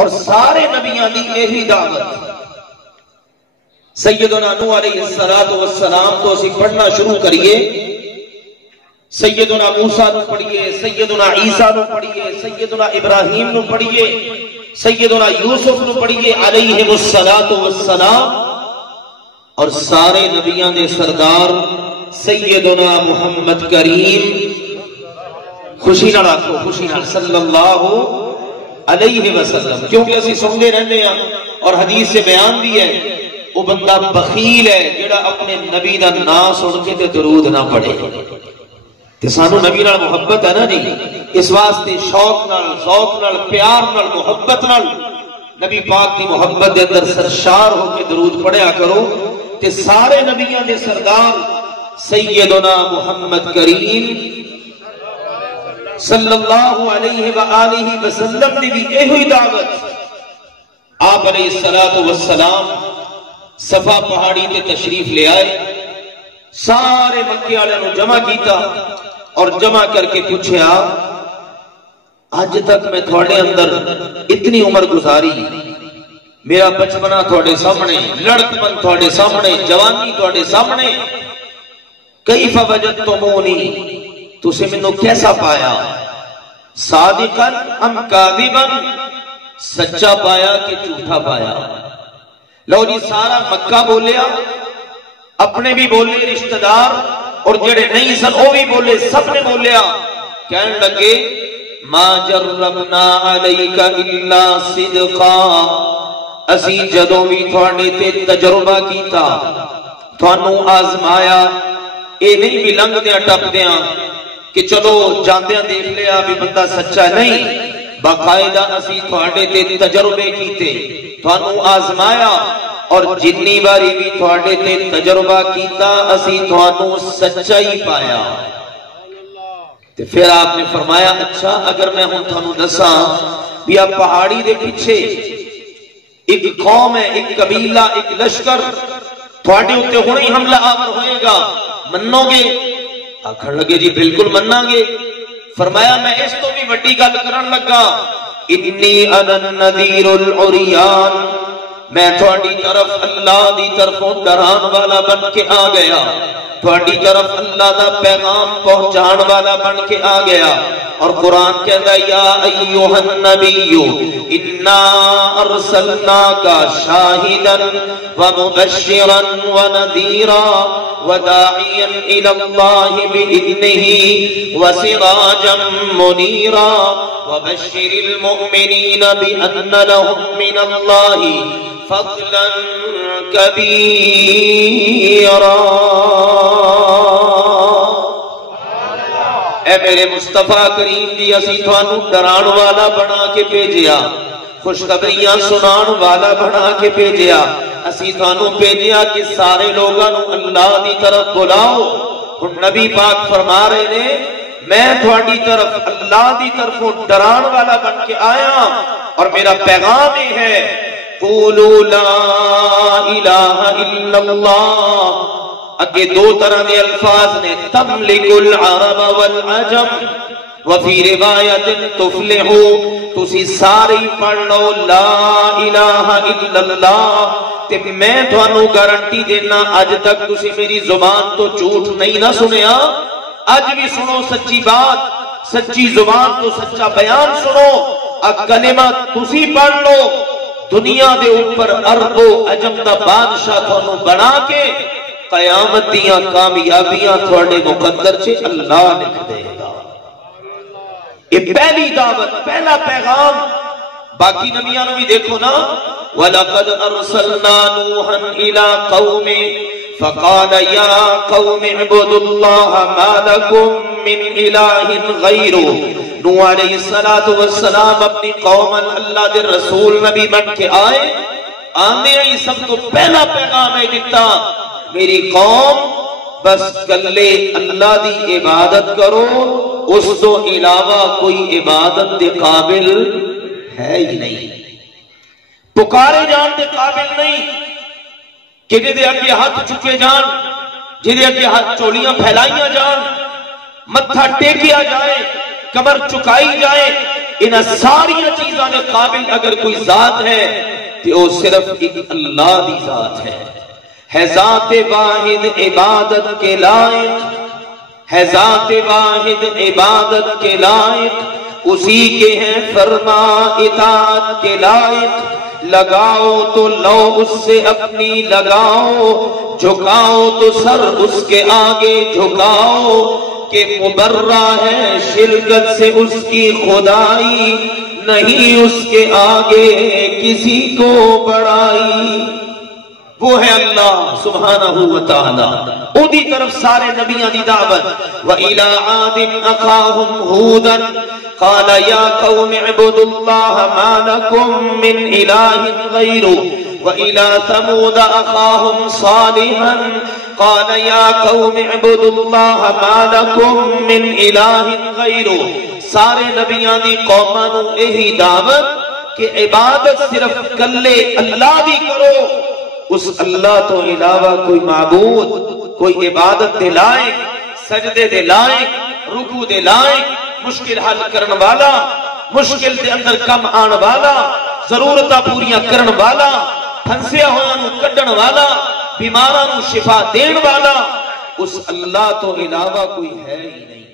اور سارے نبیاں دی یہی دعوت۔ سیدنا نوح علیہ السلام تو اسی پڑھنا شروع کریے، سیدنا موسیٰ نو پڑھیے، سیدنا عیسیٰ نو پڑھیے، سیدنا ابراہیم نو پڑھیے، سیدنا یوسف نو پڑھیے علیہ السلام، اور سارے نبیان دے سردار سیدنا محمد کریم، خوشی نہ رکھو، خوشی نہ، صلی اللہ علیہ وسلم، کیونکہ اسی سنگے رہنے ہیں اور حدیث سے بیان بھی ہے، وہ بندہ بخیل ہے جڑا اپنے نبی دا نام سن کے تے درود نہ پڑھے۔ تے سانو نبی نال محبت ہے نا جی، اس واسطے شوق نال، ذوق نال، پیار نال، محبت نال نبی پاک دی محبت دے اندر سرشار ہو کے درود پڑھیا کرو۔ تے سارے نبیان دے سردار سیدنا محمد کریم صلی اللہ علیہ وآلہ وسلم نے بھی یہی دعوت۔ آپ علیہ السلام صفا پہاڑی تے تشریف لے آئے، سارے مکے والوں نے جمع کیتا اور جمع کر کے پوچھا، آج تک میں تھوڑے اندر اتنی عمر گزاری، میرا بچپنا تھوڑے سامنے، لڑکپن تھوڑے سامنے، جوانی تھوڑے سامنے، کیف وجدتمونی، تسے منو کیسا پایا، صادقاً ام کاذباً، سچا پایا کہ جھوٹا پایا؟ لو جی سارا مکہ بولیا، اپنے بھی بولے رشتہ دار، اور جڑے نہیں سن وہ بھی بولے، سب نے بولیا، کہنے لگے ما جربنا علیک الا صدقا، اسی جدوں بھی تھوڑے تے تجربہ کیتا، تھانوں آزمایا، اے نہیں بھی لنگ دیا ٹپ دیا کہ چلو جاندیاں دیکھ لیا بھی بندہ سچا نہیں، باقاعدہ اسی تھوڑے تے تجربے کیتے، تھانوں آزمایا، اور جنی باری بھی تھوڑے تے تجربہ کیتا اسی تھانوں سچا ہی پایا۔ تے پھر آپ نے فرمایا اچھا اگر میں ہوں تھانوں دساں بھی آپ پہاڑی دے پیچھے ایک قوم ہے، ایک قبیلہ، ایک لشکر تھوڑے ہوتے ہونے ہی حملہ آور ہوئے گا، منو گے؟ آکھن لگے جی بالکل مننا گے۔ فرمایا میں اس تو بھی بڑی گل کرن لگا، انی انا النذیر العریان، میں تھوڑی طرف اللہ دی طرفوں ڈران والا بن کے آ گیا، تھوڑی طرف اللہ دا پیغام پہنچان والا بن کے آ گیا۔ اور قرآن کہتا ہے یا ایوہ النبی انا ارسلناک شاہدا ومبشرا ونذیرا وداعیا الی اللہ بإذنہ وسراجا منیرا وبشر المؤمنین بأن لهم من اللہ فضلا کبیرا۔ اے میرے مصطفیٰ کریم دی اسی تھانوں ڈران والا بنا کے بھیجیا، خوشخبریاں سنان والا بنا کے بھیجیا، اسی تھانوں بھیجیا کہ سارے لوگاں نو اللہ دی طرف بلاؤ۔ ہن نبی پاک فرما رہے نے میں تھوڑی طرف اللہ دی طرفوں ڈران والا بن کے آیا، اور میرا پیغام یہ ہے قولوا لا الہ الا اللہ۔ اگے دو طرح دے الفاظ نے، تملک العرب والعجم وفی روایت تفلحو، تسی سارے پڑھ لو لا الہ الا اللہ، تے میں تھانوں گارنٹی دینا اج تک تسی میری زبان تو جھوٹ نہیں نہ سنیا، اج بھی سنو سچی بات، سچی زبان تو سچا بیان سنو، کلمہ تسی پڑھ لو، دنیا دے اوپر عرب و عجم دا بادشاہ تھانوں بنا کے قیامت دیاں کامیابیاں تھوڑے مقدر چھے اللہ لکھ دے گا۔ یہ پہلی دعوت، پہلا پیغام۔ باقی نبیان بھی دیکھو نا، وَلَقَدْ أَرْسَلْنَا نُوحًا إِلَىٰ قَوْمِ فَقَالَ يَا قَوْمِ اعْبُدُوا اللَّهَ مَا لَكُم مِّنْ إِلَٰهٍ غَيْرُهُ۔ نوح علیہ السلام اپنی قوم اللہ دے رسول نبی بن کے آئے، آنے ہی سب کو پہلا پیغام ہے دیتا، میری قوم بس کلے اللہ دی عبادت کرو، اس تو علاوہ کوئی عبادت دے قابل ہے ہی نہیں، پکارے جان دے قابل نہیں، کہ جدے اگے ہاتھ چکے جان، جدے اگے ہاتھ چولیاں پھیلائیاں جان، متھا ٹیکیا جائے، کمر چکائی جائے، ان ساری چیزاں دے قابل اگر کوئی ذات ہے تو وہ صرف ایک اللہ دی ذات ہے ذات واحد عبادت کے لائق، ہے ذات واحد عبادت کے لائق، اسی کے ہیں فرما اطاعت کے لائق، لگاؤ تو لو اس سے اپنی لگاؤ، جھکاؤ تو سر اس کے آگے جھکاؤ، کہ مبرہ ہے شرکت سے اس کی خدائی، نہیں اس کے آگے کسی کو بڑائی۔ وہ ہے اللہ سبحانہ وتعالی، اودی طرف سارے نبیاں دی دعوت۔ وَإِلَىٰ عَادٍ أَخَاهُمْ هُودًا قَالَ يَا قَوْمِ اعْبُدُوا اللَّهَ مَا لَكُم مِّنْ إِلَٰهٍ غَيْرُهُ وَإِلَىٰ ثَمُودَ أَخَاهُمْ صَالِحًا قَالَ يَا قَوْمِ اعْبُدُوا اللَّهَ مَا لَكُم مِّنْ إِلَٰهٍ غَيْرُهُ۔ سارے نبیاں دی قوماں نوں یہی دعوت کہ عبادت صرف کلے اللہ دی کرو، اس اللہ تو علاوہ کوئی معبود، کوئی عبادت دے لائق، سجدے دے لائق، رکوع دے لائق، مشکل حل کرن والا، مشکل دے اندر کم آن والا، ضرورتاں پوریاں کرن والا، پھنسیا ہویاں نوں کڈن والا، بیماراں نوں شفا دین والا، اس اللہ تو علاوہ کوئی ہے ہی نہیں۔